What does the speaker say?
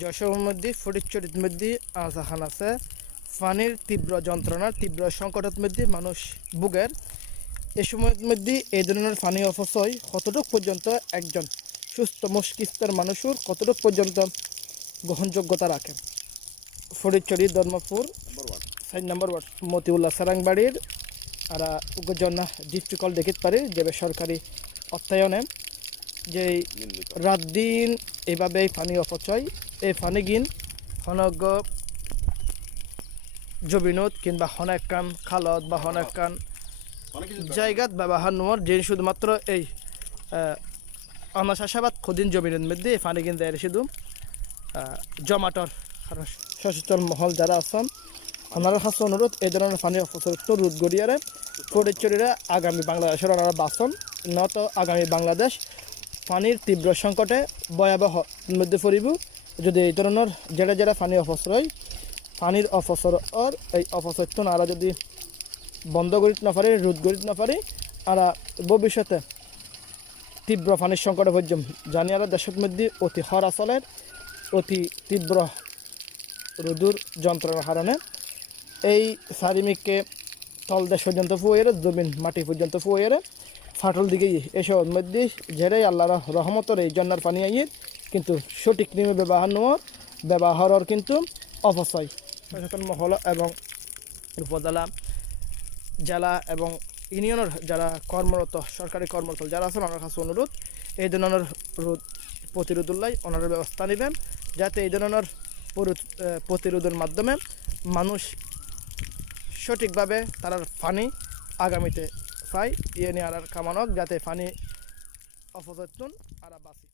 যশোরের মধ্যে ফটিকছড়ির মধ্যে আজাহান আছে পানির তীব্র যন্ত্রণার তীব্র সংকটের মধ্যে মানুষ ভোগের এ সময়ের মধ্যে এই ধরনের পানি অপচয় কতটুক পর্যন্ত একজন সুস্থ মস্তিষ্কের মানুষের কতটুক পর্যন্ত গ্রহণযোগ্যতা রাখে। ফটিকছড়ি ধর্মপুর 4 নম্বর ওয়ার্ড মতিউল্লাহ সারাংবাড়ির আর উগজনা ডিস্ট্রিক্ট দেখিতে পারি যে বেসরকারি অর্থায়নে যে রাত দিন এভাবে পানি অপচয় এই পানি গিন হনগ জবিনত কিংবা হনেকান খালত বা হনেকান জায়গাত ব্যবহার নোয়ার যে শুধুমাত্র এই অনাশাসাবাদ ক্ষুদিন জমিনের মধ্যে এই পানি কিনতে শুধু জমাটর সচেতন মহল যারা আছেন ওনার কাছে অনুরোধ এই ধরনের পানি অপচয় রোধ গড়িয়ারে ফটিকছড়িরা আগামী বাংলাদেশের ওনারা বাসন নত আগামী বাংলাদেশ পানির তীব্র সংকটে ভয়াবহ মধ্যে পড়িব যদি এই ধরনের যেটা যেটা পানি অপচয় পানির অপচয় এই অপচয়টো আরা যদি বন্ধ করিতে না পারি রোধ করিতে না পারি আর ভবিষ্যতে তীব্র পানির সংকটে পর্যম জানি আর দেশের মধ্যে অতি হরাচলের অতি তীব্র রোদুর যন্ত্রণার কারণে এই চারিমিককে তলদেশ পর্যন্ত ফুয়েরে জমিন মাটি পর্যন্ত ফুয়েরে ফাটল দিকে এসবের মধ্যে যেটাই আল্লাহর রহমতের এই জন্নার পানি আইয়ের কিন্তু সঠিক নিয়মে ব্যবহারের কিন্তু অপচয় সচেতন মহল এবং উপজেলা জেলা এবং ইউনিয়নের যারা কর্মরত সরকারি কর্মরত যারা আছেন ওনার কাছে অনুরোধ এই ধরনের রোধ প্রতিরোধের ওনারা ব্যবস্থা নেবেন যাতে এই ধরনের প্রতিরোধের মাধ্যমে মানুষ সঠিকভাবে তার পানি আগামীতে পায় ইয়ে নিয়ে আর কামানক যাতে পানি অপচয় আর বাঁচি।